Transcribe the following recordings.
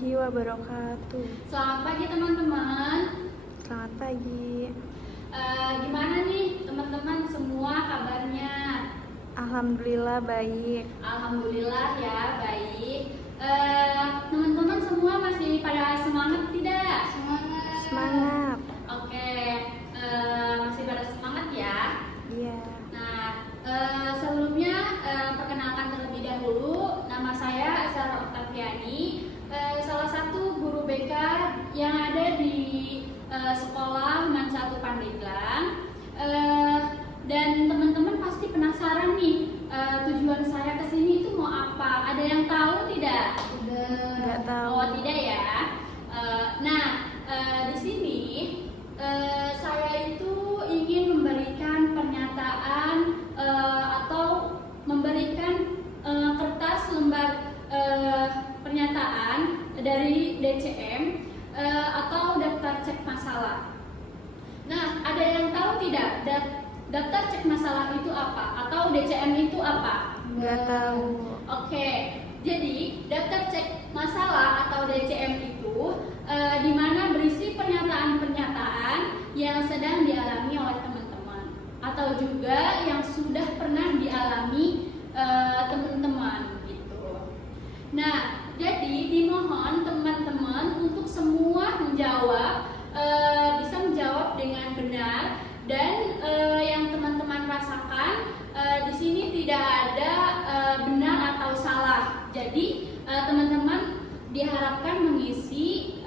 warahmatullahi wabarakatuh. Selamat pagi teman-teman. Selamat pagi. Gimana nih teman-teman semua kabarnya? Alhamdulillah baik. Alhamdulillah ya baik. Teman-teman semua masih pada semangat tidak? Semangat. Oke, masih pada semangat ya. Iya. Nah, sebelumnya perkenalkan terlebih dahulu, nama saya Sarah Octaviani, salah satu guru BK yang ada di sekolah Man 1 Pandeglang. Dan teman-teman pasti penasaran nih, tujuan saya kesini itu mau apa? Ada yang tahu tidak? Nggak tahu. Oh tidak ya. Di sini saya itu ingin memberikan pernyataan atau memberikan kertas lembar pernyataan dari DCM atau daftar cek masalah. Nah, ada yang tahu tidak daftar cek masalah itu apa atau DCM itu apa? Nggak tahu. Oke, jadi daftar cek masalah atau DCM itu di mana berisi pernyataan-pernyataan yang sedang dialami oleh teman-teman atau juga yang sudah pernah dialami teman-teman gitu. Nah, jadi dimohon teman-teman untuk semua bisa menjawab dengan benar dan yang teman-teman rasakan di sini tidak ada benar atau salah. Jadi teman-teman diharapkan mengisi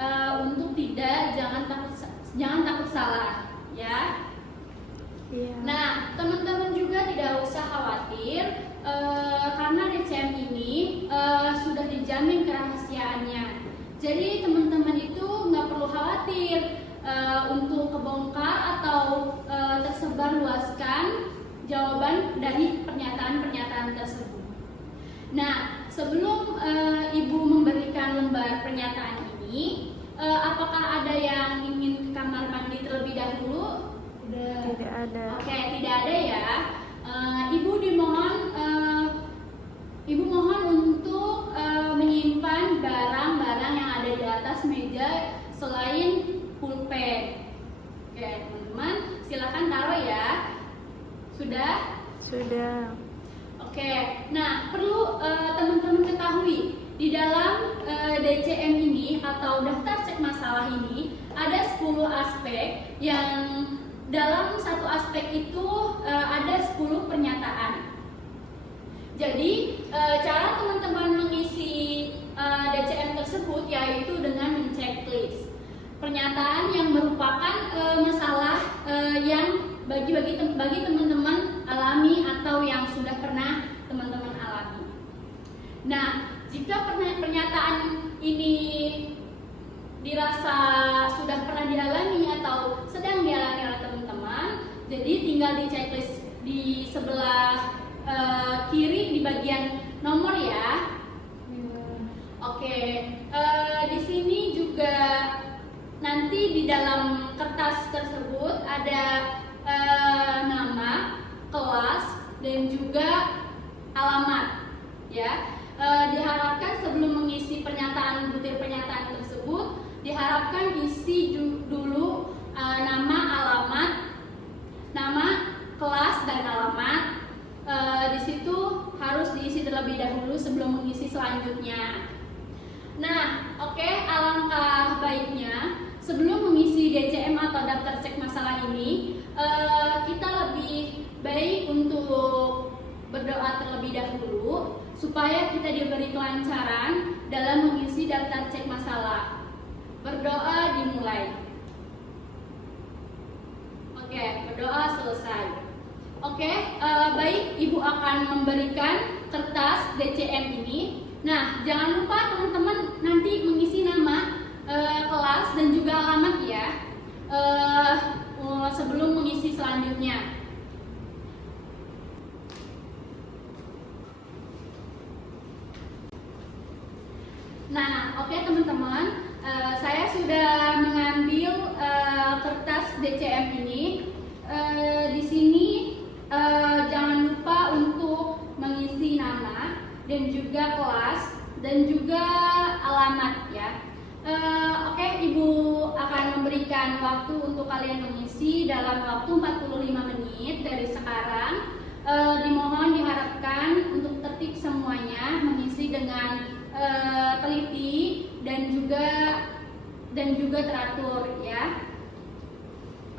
untuk jangan takut salah ya. Iya. Nah, teman-teman juga tidak usah khawatir karena DCM ini sudah dijamin kerahasiaannya. Jadi teman-teman itu nggak perlu khawatir untuk kebongkar atau tersebar luaskan jawaban dari pernyataan-pernyataan tersebut. Nah, sebelum Ibu memberikan lembar pernyataan ini, apakah ada yang ingin ke kamar mandi terlebih dahulu? Tidak ada. Oke, tidak ada ya. Ibu mohon untuk menyimpan barang-barang yang ada di atas meja selain pulpen. Oke, teman-teman, silakan taruh ya. Sudah? Sudah. Oke, nah perlu teman-teman ketahui di dalam DCM ini atau daftar cek masalah ini ada 10 aspek yang dalam satu aspek itu ada 10 pernyataan. Jadi cara teman-teman mengisi DCM tersebut yaitu dengan menceklis pernyataan yang merupakan masalah yang bagi teman-teman alami atau yang sudah pernah teman-teman alami. Nah, jika pernyataan ini dirasa sudah pernah dialami atau sedang dialami oleh teman-teman, jadi tinggal di checklist di sebelah kiri di bagian nomor ya. Oke, di sini juga nanti di dalam kertas tersebut ada nama, kelas, dan juga alamat ya. Diharapkan sebelum mengisi butir pernyataan tersebut diharapkan isi dulu nama, alamat, nama, kelas, dan alamat. Di situ harus diisi terlebih dahulu sebelum mengisi selanjutnya. Nah, oke, alangkah baiknya sebelum mengisi DCM atau daftar cek masalah ini, kita lebih baik untuk berdoa terlebih dahulu supaya kita diberi kelancaran dalam mengisi daftar cek masalah. Berdoa dimulai. Oke, berdoa selesai. Oke, baik, Ibu akan memberikan kertas DCM ini. Nah, jangan lupa teman-teman nanti mengisi nama, kelas, dan juga alamat ya sebelum mengisi selanjutnya. Nah, oke teman-teman, saya sudah mengambil kertas DCM ini. Di sini jangan lupa untuk mengisi nama dan juga kelas dan juga alamat ya. ya. Oke, Ibu akan memberikan waktu untuk kalian mengisi dalam waktu 45 menit dari sekarang. Dimohon diharapkan untuk tertib semuanya, mengisi dengan teliti dan juga teratur ya.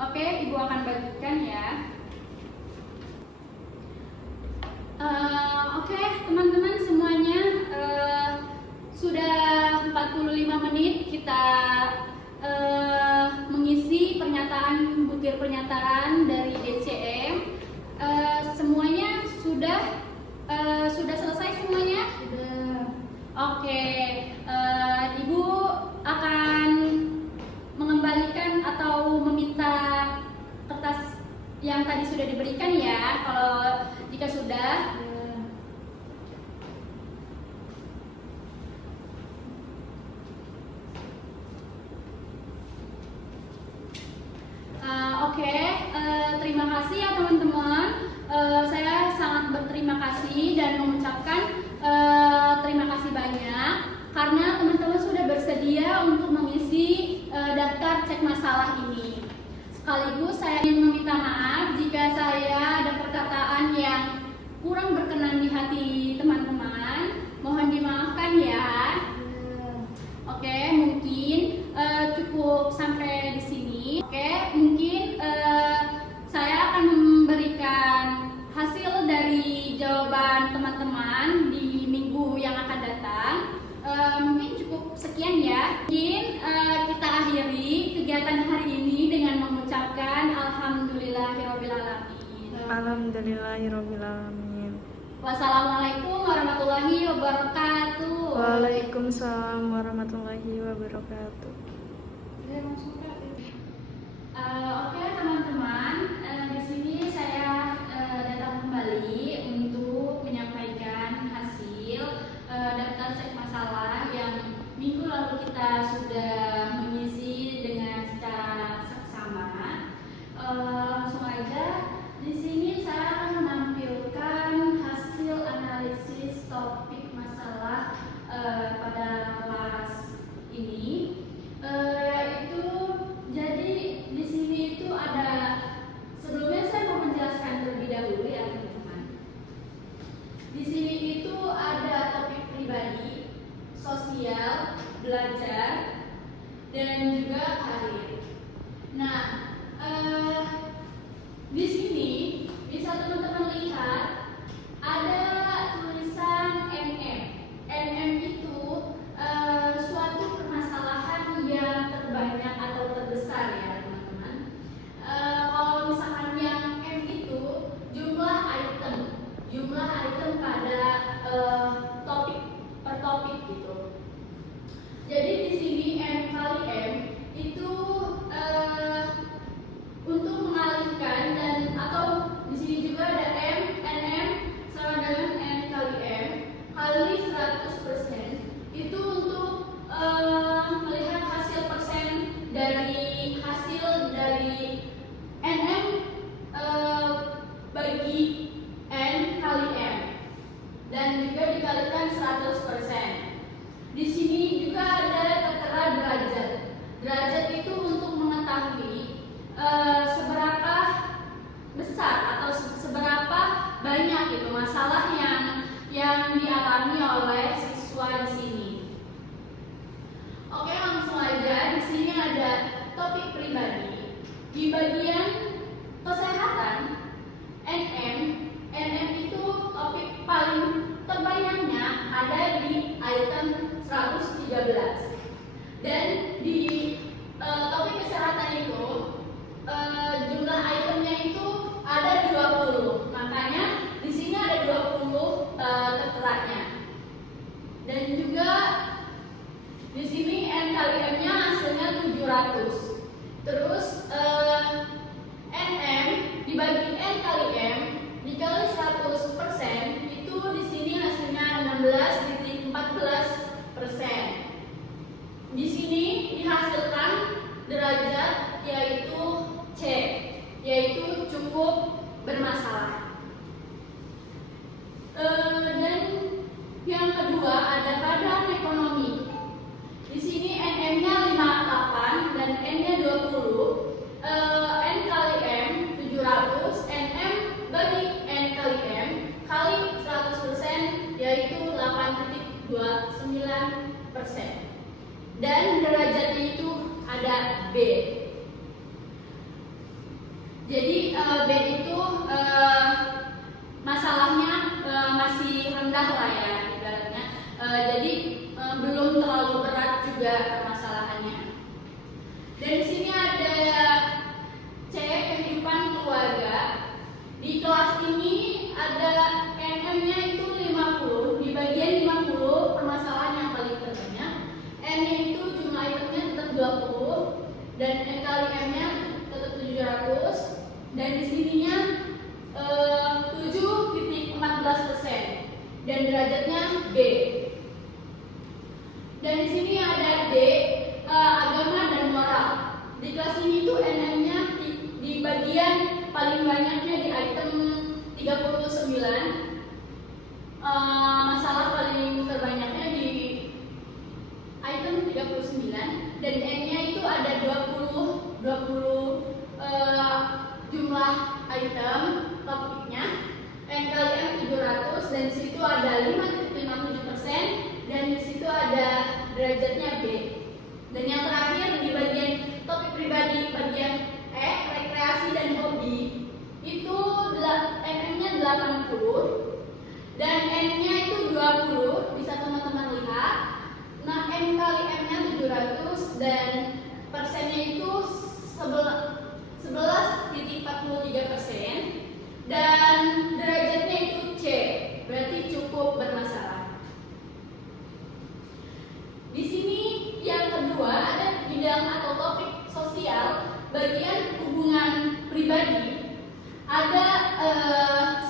Oke, Ibu akan bagikan ya. Oke, teman-teman semuanya, sudah 45 menit kita mengisi butir pernyataan dari DCM. Semuanya sudah selesai semuanya? Sudah. Oke, Ibu akan mengembalikan atau meminta kertas yang tadi sudah diberikan ya, kalau jika sudah. Oke, terima kasih ya teman-teman. Saya sangat berterima kasih dan mengucapkan terima kasih banyak karena teman-teman sudah bersedia untuk mengisi daftar cek masalah ini. Sekaligus saya ingin meminta maaf jika saya ada perkataan yang kurang berkenan di hati teman-teman. Mohon dimaafkan ya. Oke, mungkin cukup sampai di sini. Oke, mungkin saya akan memberikan hasil dari jawaban teman-teman di minggu yang akan datang. Mungkin cukup sekian ya. Mungkin kita akhiri kegiatan hari ini dengan mengucapkan alhamdulillahirobbilalamin. Alhamdulillahirobbilalamin. Wassalamualaikum warahmatullahi wabarakatuh. Waalaikumsalam warahmatullahi wabarakatuh. Oke teman-teman, di sini saya datang kembali untuk menyampaikan hasil daftar cek masalah yang minggu lalu kita sudah mengisi dengan secara seksama. Langsung aja, di sini saya akan menampilkan hasil analisis topik masalah pada kelas ini. Yaitu jadi di sini itu ada, sebelumnya saya mau menjelaskan terlebih dahulu ya teman-teman. Di sini itu ada topik pribadi, sosial, belajar, dan juga karir. Nah, di sini bisa teman-teman lihat ada tulisan NM. NM itu suatu permasalahan yang terbanyak atau terbesar ya teman-teman. Kalau misalkan yang M itu jumlah item pada topik per topik gitu. Jadi di sini M kali M itu untuk mengalihkan dan atau di sini juga ada M, NM sama dengan N kali M kali 100%. Itu untuk melihat hasil persen dari hasil dari NM bagi N kali M dan juga dikalikan 100%. Di sini juga ada tertera derajat. Derajat itu untuk mengetahui seberapa besar atau seberapa banyak itu masalah yang dialami oleh siswa di sini. Oke, langsung aja. Di sini ada topik pribadi. Di bagian kesehatan, NM itu topik paling terbanyaknya ada di item 113. Dan di topik kesehatan itu jumlah itemnya itu ada 20. Makanya di sini ada 20 terteranya. Dan juga di sini N kali M-nya hasilnya 700. Terus NM dibagi N kali M dikali 100%, itu di sini hasilnya 16,14%. Di sini dihasilkan derajat yaitu C, yaitu cukup bermasalah. Dan yang kedua ada pada ekonomi. Di sini dan derajatnya itu ada B. Jadi B itu masalahnya masih rendah lah ya ibaratnya. Jadi belum terlalu berat juga permasalahannya. Dan di sini ada C, kehidupan keluarga. Di kelas ini ada NM-nya itu 50. Di bagian 50 permasalahan yang paling terbanyak. N-nya itu jumlah itemnya tetap 20 dan N kali M-nya tetap 700. Dan di sininya 7,14% dan derajatnya B. Dan di sini ada D, agama dan moral. Di kelas ini tuh NM-nya di bagian paling banyaknya di item 39. Masalah paling terbanyaknya di item 39 dan N-nya itu ada 20 jumlah item topiknya. N kali M 700 dan di situ ada 5,57% dan di situ ada derajatnya B. Dan yang terakhir di bagian topik pribadi bagian E, rekreasi dan hobi itu NM-nya 80 dan N-nya itu 20, bisa teman-teman lihat. Nah, N kali M-nya 700 dan persennya itu 11,43% dan derajatnya itu C, berarti cukup bermasalah. Di sini yang kedua ada bidang atau topik sosial, bagian hubungan pribadi. Ada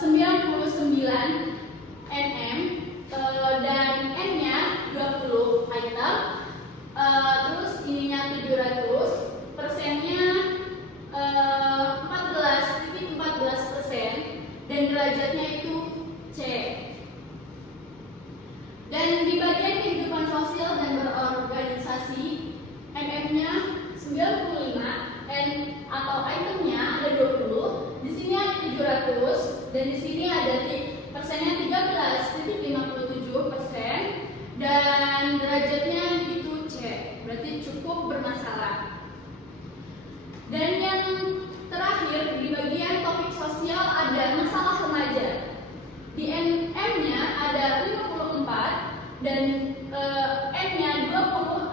99 NM dan N-nya 20 item. Terus ininya 700, persennya 14,14% dan derajatnya itu C. Dan di bagian kehidupan sosial dan berorganisasi, NM-nya 95 N atau itemnya ada 20. Di sini ada 700 dan di sini ada persennya 13,57% dan derajatnya itu C, berarti cukup bermasalah. Dan yang terakhir di bagian topik sosial ada masalah remaja. Di NM-nya ada 54 dan N-nya 20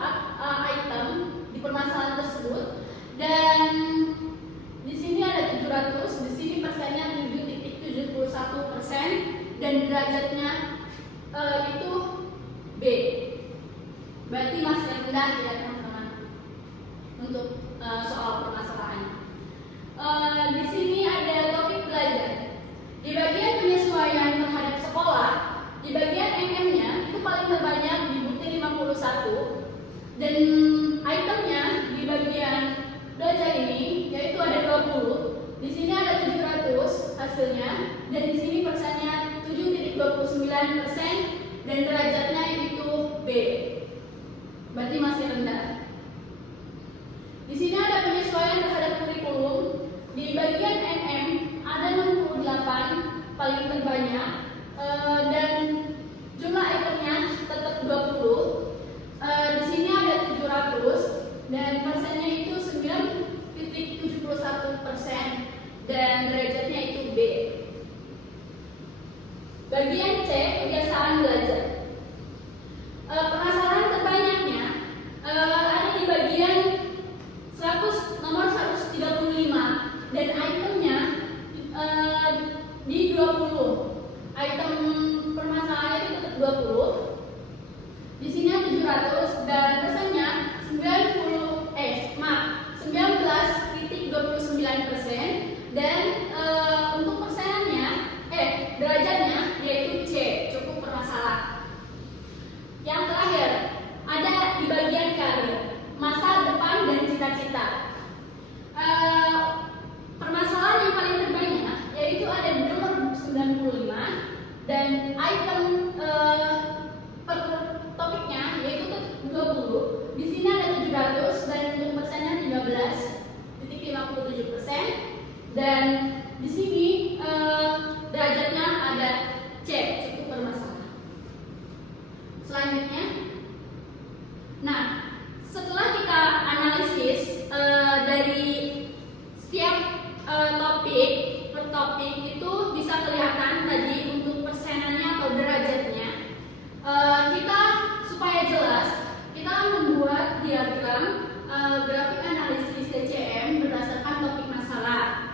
item di permasalahan tersebut dan di sini ada 700, di sini persennya 7,71% dan derajatnya itu B. Berarti masih rendah ya teman-teman untuk soal permasalahan. Di sini ada topik belajar. Di bagian penyesuaian terhadap sekolah, di bagian NM-nya itu paling terbanyak di bukti 51 dan itemnya di bagian belajar ini yaitu ada 20. Di sini ada 700 hasilnya dan di sini persennya 7,29% dan derajatnya itu B. Berarti masih rendah. Di sini ada penyesuaian terhadap kurikulum. Di bagian NM ada 68 paling terbanyak dan jumlah itemnya tetap 20. Di sini ada 700 dan persennya itu 9,71% dan derajatnya itu B. Bagian C, kebiasaan belajar. Permasalahan terbanyaknya ada di bagian nomor 135 dan itemnya di 20. Item permasalahannya itu tetap 20. Di sini ada 700 dan persennya 19,29% dan untuk persenannya derajatnya yaitu C, cukup bermasalah. Yang terakhir ada di bagian karir, masa depan dan cita-cita. Permasalahan yang paling terbanyak yaitu ada di nomor 95 dan item per topiknya yaitu 20. Di sini ada 700 dan untuk persennya 13,57% dan di sini derajatnya ada C, cukup bermasalah. Selanjutnya, nah analisis dari setiap topik per topik itu bisa kelihatan tadi untuk persenannya atau derajatnya. Kita supaya jelas kita membuat diagram grafik analisis TCM berdasarkan topik masalah.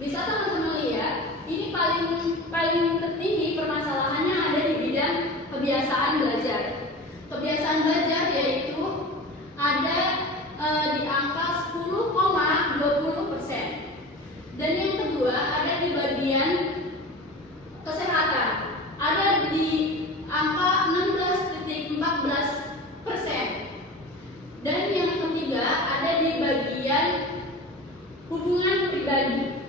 Bisa teman-teman lihat, ini paling tertinggi permasalahannya ada di bidang kebiasaan belajar. Kebiasaan belajar yaitu ada di angka 10,20%. Dan yang kedua ada di bagian kesehatan, ada di angka 16,14%. Dan yang ketiga ada di bagian hubungan pribadi.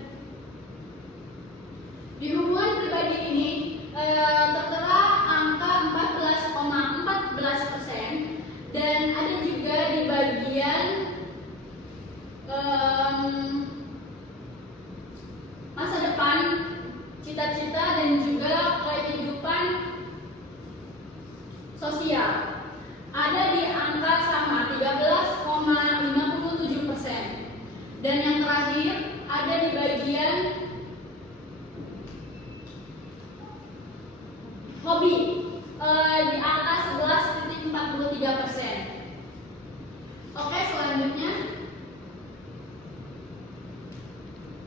Di hubungan pribadi ini tertera angka 14,14%, dan ada juga di bagian masa depan, cita-cita, dan juga kehidupan sosial. Ada di angka sama 13,57%. Dan yang terakhir ada di bagian hobi di angka 11,43%. Oke, selanjutnya.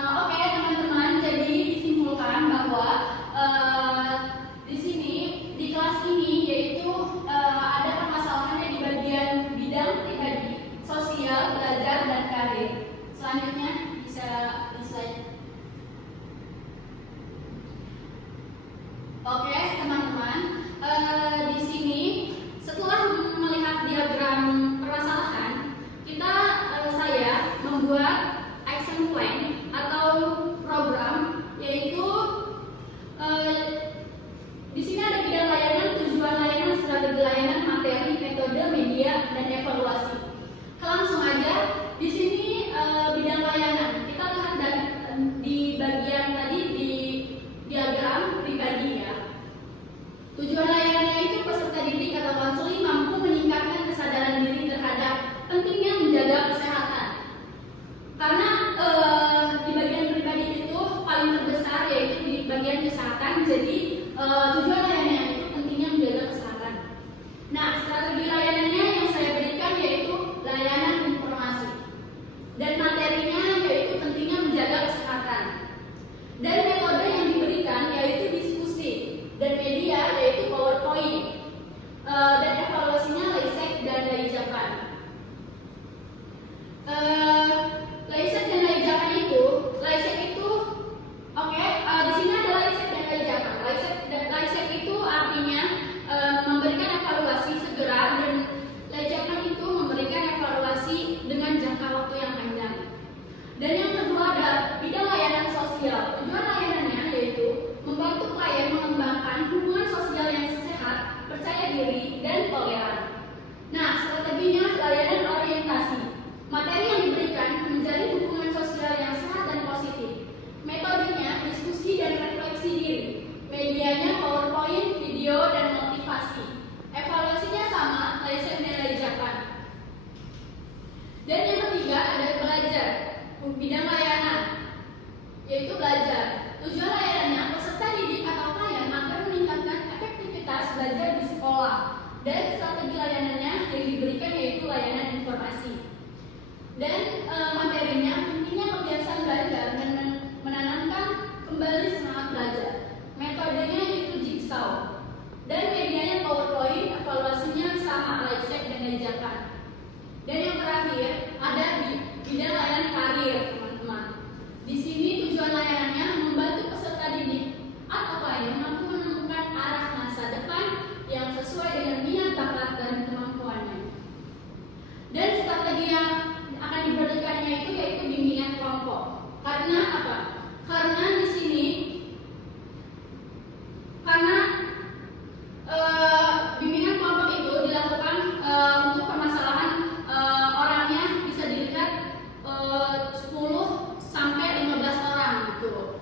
Oke, teman-teman, jadi disimpulkan bahwa di sini di kelas ini yaitu ada permasalahannya di bagian bidang pribadi, sosial, belajar, dan karir. Selanjutnya bisa di slide. Oke, teman-teman, di sini setelah melihat diagram permasalahan, saya membuat action plan atau program, yaitu di sini ada bidang layanan, tujuan layanan, strategi layanan, materi, metode, media, dan evaluasi. Langsung aja di sini bidang layanan. Kita lihat di bagian tadi di diagram pribadi ya. Tujuan layanannya itu peserta didik atau konseling mampu meningkatkan kesadaran diri terhadap pentingnya menjaga kesehatan. Karena di bagian pribadi itu paling terbesar yaitu di bagian kesehatan. Jadi tujuan layanannya itu pentingnya menjaga kesehatan. Nah, strategi layanannya yang saya berikan yaitu layanan informasi. Dan materinya yaitu pentingnya menjaga kesehatan. Dan metode yang diberikan yaitu diskusi. Dan media yaitu PowerPoint. Dan evaluasinya LAISEC dan LAIJAPAN. LAISEC dan LAIJAPAN itu, LAISEC itu, di sini ada LAISEC dan LAIJAPAN. LAISEC itu artinya memberikan evaluasi segera, dan LAIJAPAN itu memberikan evaluasi dengan jangka waktu yang panjang. Dan yang kedua ada bidang layanan sosial. Tujuan layanannya yaitu membantu klien mengembangkan hubungan sosial yang sehat, percaya diri, dan toleran. Nah, strateginya layanan orientasi. Materi yang diberikan menjalin hubungan sosial yang sehat dan positif. Metodenya diskusi dan refleksi diri. Medianya PowerPoint, video, dan motivasi. Evaluasinya sama, LAISEC dan LAIJAPAN. Dan yang ketiga ada belajar, bidang layanan, yaitu belajar. Tujuan layanannya peserta didik atau klien agar meningkatkan efektivitas belajar di sekolah. Dan strategi layanannya yang diberikan yaitu layanan informasi. Dan materinya pentingnya kebiasaan belajar dan menanamkan kembali semangat belajar. Metodenya yaitu jigsaw. Dan medianya PowerPoint, evaluasinya sama LAISEC dan LAIJAPAN. Dan yang terakhir ada di bidang layanan karir, teman-teman. Di sini tujuan layanannya membantu peserta didik atau klien mampu menemukan arah masa depan yang sesuai dengan minat, bakat, dan kemampuannya. Dan strategi yang akan diberikannya itu yaitu bimbingan kelompok. Karena apa? Karena di sini bimbingan kelompok itu dilakukan untuk permasalahan orangnya bisa dilihat 10 sampai 15 orang gitu.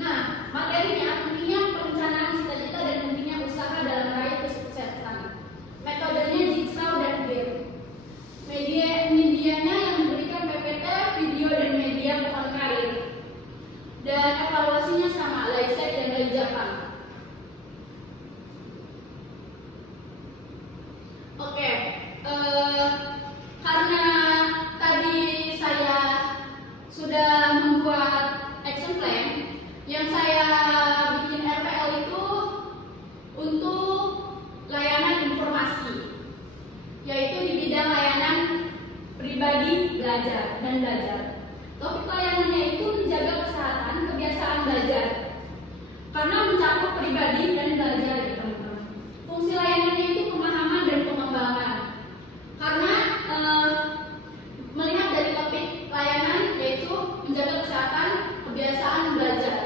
Nah, materinya pentingnya perencanaan cita-cita dan pentingnya usaha dalam meraih kesuksesan. Metodenya jigsaw dan game. Media pribadi belajar. Topik layanannya itu menjaga kesehatan, kebiasaan belajar. Karena mencakup pribadi dan belajar ya teman-teman. Fungsi layanannya itu pemahaman dan pengembangan. Karena melihat dari topik layanan yaitu menjaga kesehatan, kebiasaan belajar.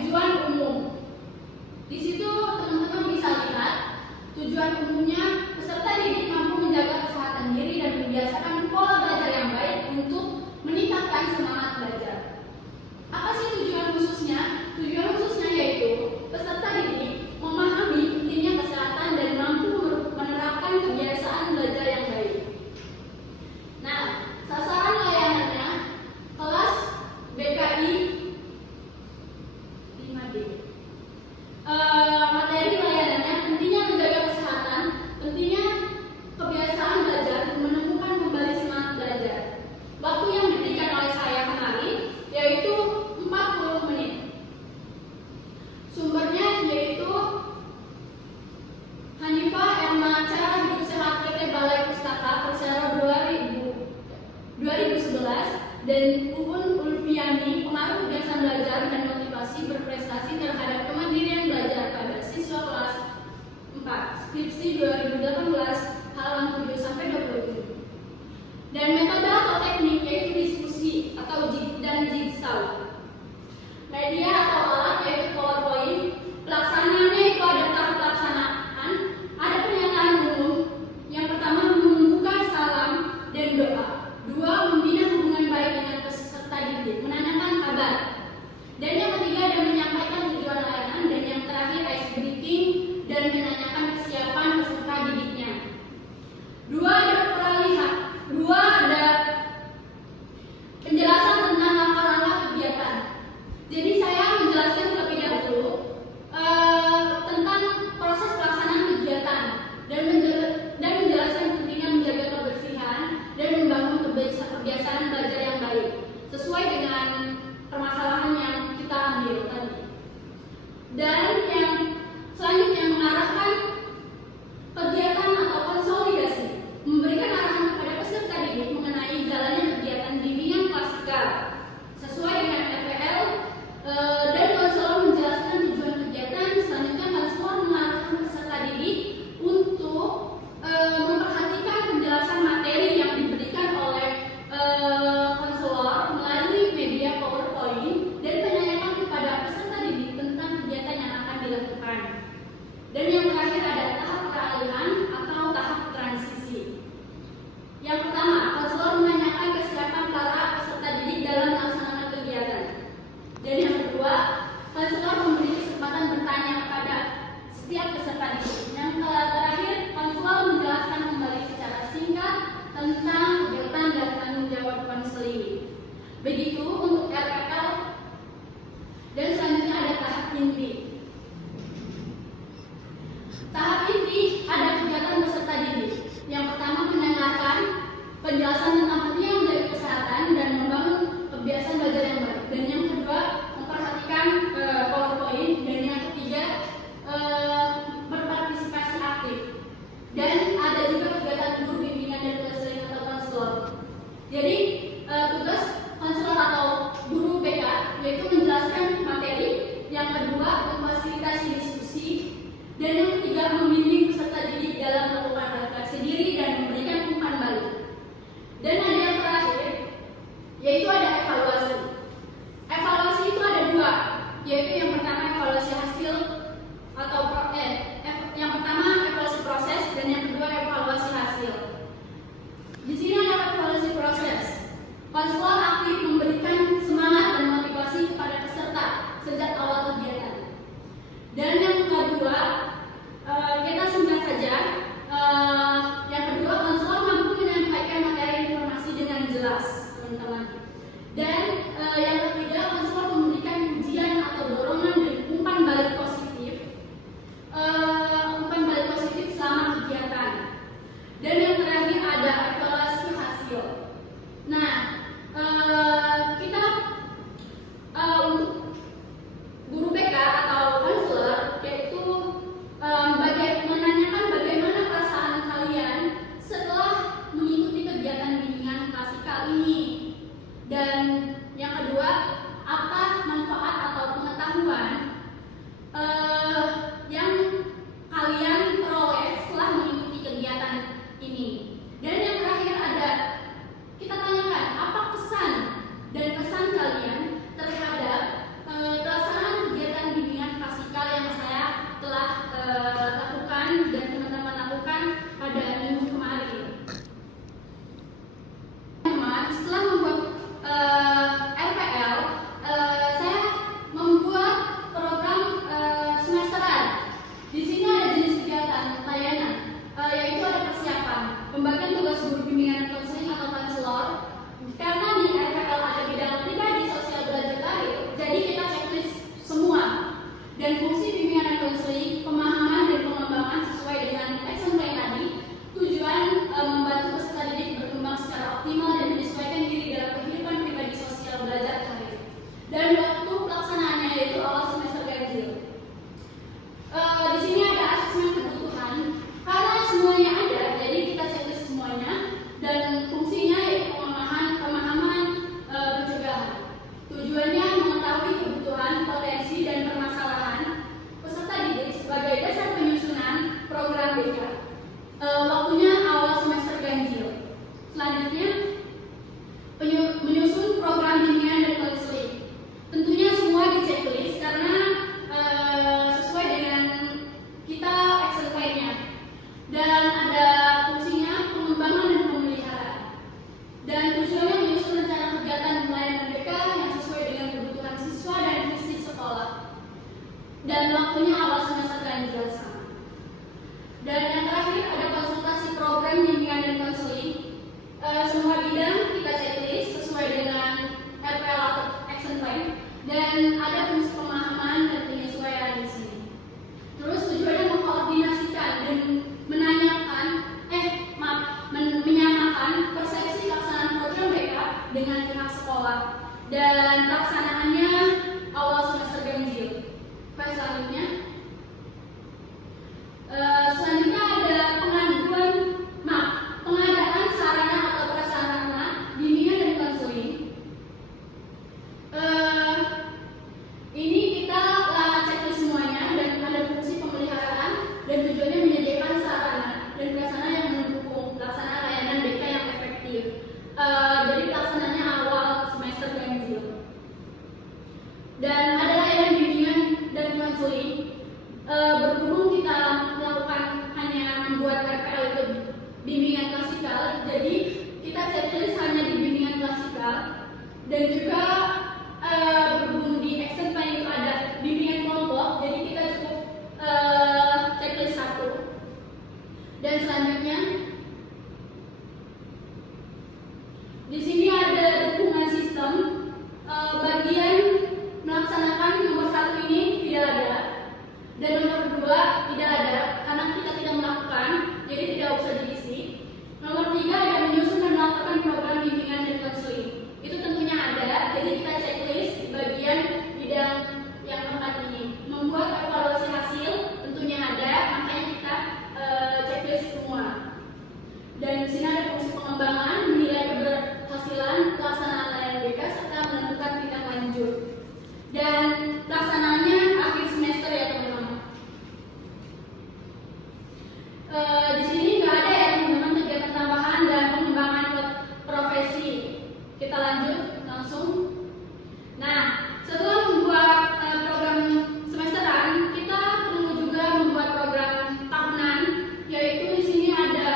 Tujuan umum. Di situ teman-teman bisa lihat tujuan umumnya peserta didik mampu menjaga kesehatan diri dan membiasakan pola belajar yang baik untuk meningkatkan semangat belajar. Apa sih tujuan khususnya? Tujuan khususnya yaitu peserta didik memahami pentingnya kesehatan dan mampu menerapkan kebiasaan belajar yang baik. Nah, sasaran layanannya kelas BKI 5D. Materi layanannya pentingnya menjaga kesehatan, pentingnya kebiasaan belajar, menemukan kembali semangat belajar. Waktu yang diberikan oleh saya kemarin yaitu 40 menit. Sumbernya yaitu Hanifah Erma Cara Hidup Sehat PT Balai Pustaka Persero 2011 dan Ubun Ulfiani Pengaruh Kebiasaan Belajar dan Motivasi Berprestasi Terhadap Kemandirian Belajar pada Siswa Kelas 4 Skripsi 2018 halaman 7 sampai 27. Dan metode atau teknik yaitu diskusi atau jigsaw. Media atau alat yaitu PowerPoint. Pelaksanaannya itu ada tahap pelaksanaan, ada pernyataan umum. Yang pertama membuka salam dan doa. 2. Membina hubungan baik dengan peserta didik, menanyakan kabar. Dan yang ketiga ada menyampaikan tujuan layanan, dan yang terakhir ice breaking dan menanyakan kesiapan peserta didiknya. 2 ada penjelasan tentang langkah-langkah kegiatan. Jadi saya menjelaskan terlebih dahulu tentang proses pelaksanaan kegiatan dan menjelaskan pentingnya menjaga kebersihan dan membangun kebiasaan belajar yang baik sesuai dengan permasalahan yang kita ambil tadi. Dan yang selanjutnya mengarahkan kegiatan atau konsolidasi, memberikan arahan kepada peserta didik mengenai jalannya kegiatan bimbingan klasikal sesuai dengan RPL, dan konselor menjelaskan tujuan kegiatan. Selanjutnya konselor mengarahkan peserta didik untuk memperhatikan penjelasan materi yang diberikan oleh konselor melalui media PowerPoint dan menanyakan kepada peserta didik tentang kegiatan yang akan dilakukan. Dan yang terakhir ada tahap peralihan atau tahap transisi. Yang pertama, konselor menanyakan kesiapan para peserta didik dalam melaksanakan kegiatan. Dan yang kedua, konselor memberi kesempatan bertanya kepada setiap peserta didik. Yang terakhir, konselor menjelaskan kembali secara singkat tentang kegiatan dan tanggung jawab konseling. Begitu untuk RPL. Dan selanjutnya ada tahap inti. Tahap inti ada kegiatan peserta didik. Yang pertama mendengarkan penjelasan tentang pentingnya menjaga kesehatan dan membangun kebiasaan belajar yang baik. Dan yang kedua memperhatikan PowerPoint. Dan yang ketiga berpartisipasi aktif. Dan ada juga kegiatan guru bimbingan dan konseling atau konselor. Jadi tugas konselor atau guru BK yaitu menjelaskan materi. Yang kedua memfasilitasi diskusi. Dan yang ketiga membimbing peserta didik dalam melakukan refleksi diri dan memberikan umpan balik. Dan ada yang terakhir yaitu ada evaluasi. Evaluasi itu ada dua, yaitu yang pertama evaluasi hasil atau yang pertama evaluasi proses dan yang kedua evaluasi hasil. Di sini ada evaluasi proses. Konselor aktif memberikan semangat dan motivasi kepada peserta sejak awal kegiatan. Dan yang kedua kita pembagian tugas guru bimbingan dan konseling atau konselor. Karena di RPL ada bidang pribadi, sosial, belajar karir, jadi kita checklist semua. Dan fungsi bimbingan dan konseling, pemahaman dan pengembangan sesuai dengan action plan tadi, tujuan membantu peserta didik berkembang secara optimal dan menyesuaikan diri dalam kehidupan pribadi, sosial, belajar karir. Dan waktu pelaksanaannya yaitu awal semester ganjil. Di sini ada asesmen kebutuhan. Karena semuanya ada, jadi kita checklist semuanya. Dan fungsinya yaitu pemahaman pencegahan. Tujuannya mengetahui kebutuhan, potensi, dan permasalahan peserta didik sebagai dasar penyusunan program BK. Waktunya awal semester ganjil. Selanjutnya, menyusun program bimbingan dan konseling. Tentunya semua di checklist karena sesuai dengan kita action plan-nya. Dan ada fungsinya pengembangan dan pemeliharaan. Dan tujuannya menyusun rencana kegiatan dan pelayanan BK yang sesuai dengan kebutuhan siswa dan visi sekolah. Dan waktunya awal semester ganjil sama. Dan yang terakhir ada konsultasi program bimbingan dan konseling. Semua bidang kita checklist sesuai dengan RPL atau action plan. Dan ada fungsi pemahaman dan penyesuaian di sini. Terus tujuannya mengkoordinasikan dan menyamakan persepsi pelaksanaan program BK dengan pihak sekolah dan pelaksanaannya awal semester ganjil. Selanjutnya ada pengadaan sarana atau prasarana bimbingan dan konseling. Ini kita checklist semuanya dan ada fungsi pemeliharaan dan tujuannya menyediakan sarana dan prasarana yang mendukung pelaksanaan layanan BK yang efektif. Jadi pelaksanaannya awal semester ganjil. Dan ada layanan bimbingan dan konseling. Berhubung kita melakukan hanya membuat RPL itu bimbingan klasikal, jadi kita checklist hanya di bimbingan klasikal. Dan juga berhubung di action plan itu ada bimbingan kelompok, jadi kita cukup checklist 1. Dan selanjutnya di sini ada dukungan sistem. Bagian melaksanakan nomor 1 ini tidak ada. Dan nomor 2 tidak ada karena kita tidak melakukan, jadi tidak usah diisi. Nomor 3 ada menyusun dan melakukan program bimbingan dan konseling. Itu tentunya ada, jadi kita checklist di bagian bidang yang keempat ini. Membuat evaluasi hasil tentunya ada, makanya kita checklist semua. Dan di sini ada fungsi pengembangan, menilai keberhasilan pelaksanaan layanan BK serta menentukan tindak lanjut. Dan pelaksanaannya akhir semester ya teman-teman. Di sini nggak ada ya teman-teman kegiatan tambahan dan pengembangan profesi. Kita lanjut langsung. Nah, setelah membuat program semesteran, kita perlu juga membuat program tahunan, yaitu di sini ada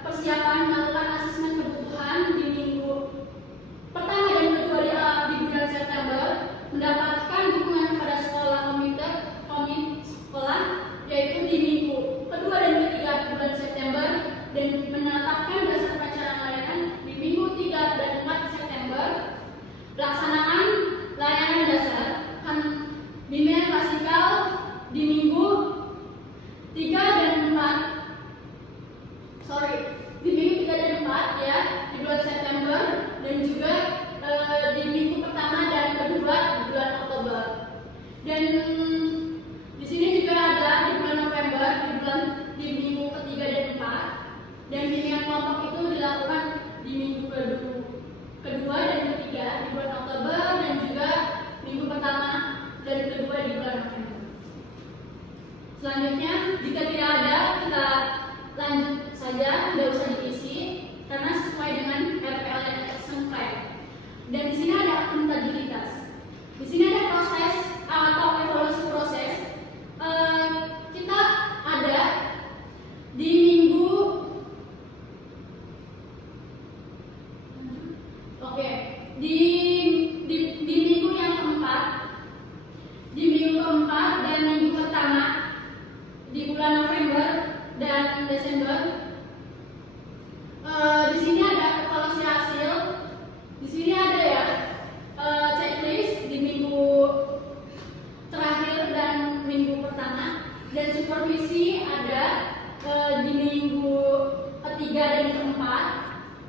persiapan melakukan asesmen kebutuhan di minggu pertama dan kedua di bulan September, mendapatkan dukungan kepada sekolah komit sekolah, yaitu di minggu kedua dan ketiga bulan September, dan menetapkan dasar perencanaan layanan di minggu 3 dan 4 September. Pelaksanaan layanan dasar bimbingan klasikal di minggu 3 dan 4 ya, di bulan September, dan juga di minggu pertama dan kedua di bulan Oktober. Dan di sini juga ada di bulan November, di minggu ketiga dan 4. Dan bimbingan kelompok itu dilakukan di minggu kedua dan ketiga di bulan Oktober, dan juga minggu pertama dan kedua di bulan November. Selanjutnya, jika tidak ada, kita lanjut saja, tidak usah diisi karena sesuai dengan RPL dan action plan. Dan di sini ada akuntabilitas. Di sini ada proses atau evaluasi proses. Kita ada di minggu di minggu yang keempat, dan minggu pertama di bulan November dan Desember. dan keempat,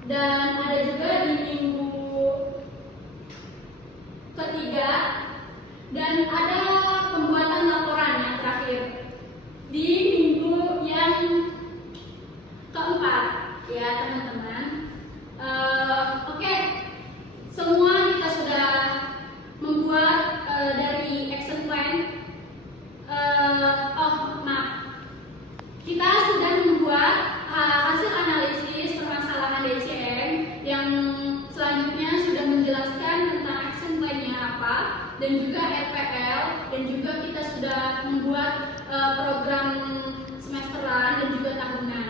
dan ada juga di minggu ketiga, dan ada pembuatan laporan yang terakhir di minggu yang keempat, ya teman-teman. Oke, semua kita sudah membuat dari action plan. Kita sudah membuat hasil analisis permasalahan DCM yang selanjutnya sudah menjelaskan tentang action plan-nya apa, dan juga RPL, dan juga kita sudah membuat program semesteran dan juga tahunan.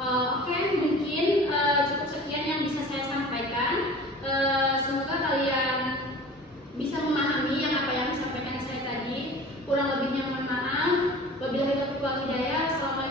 Oke, mungkin cukup sekian yang bisa saya sampaikan. Semoga kalian bisa memahami apa yang disampaikan saya tadi. Kurang lebihnya mohon maaf. Wabillahi taufiq wal hidayah. Assalamualaikum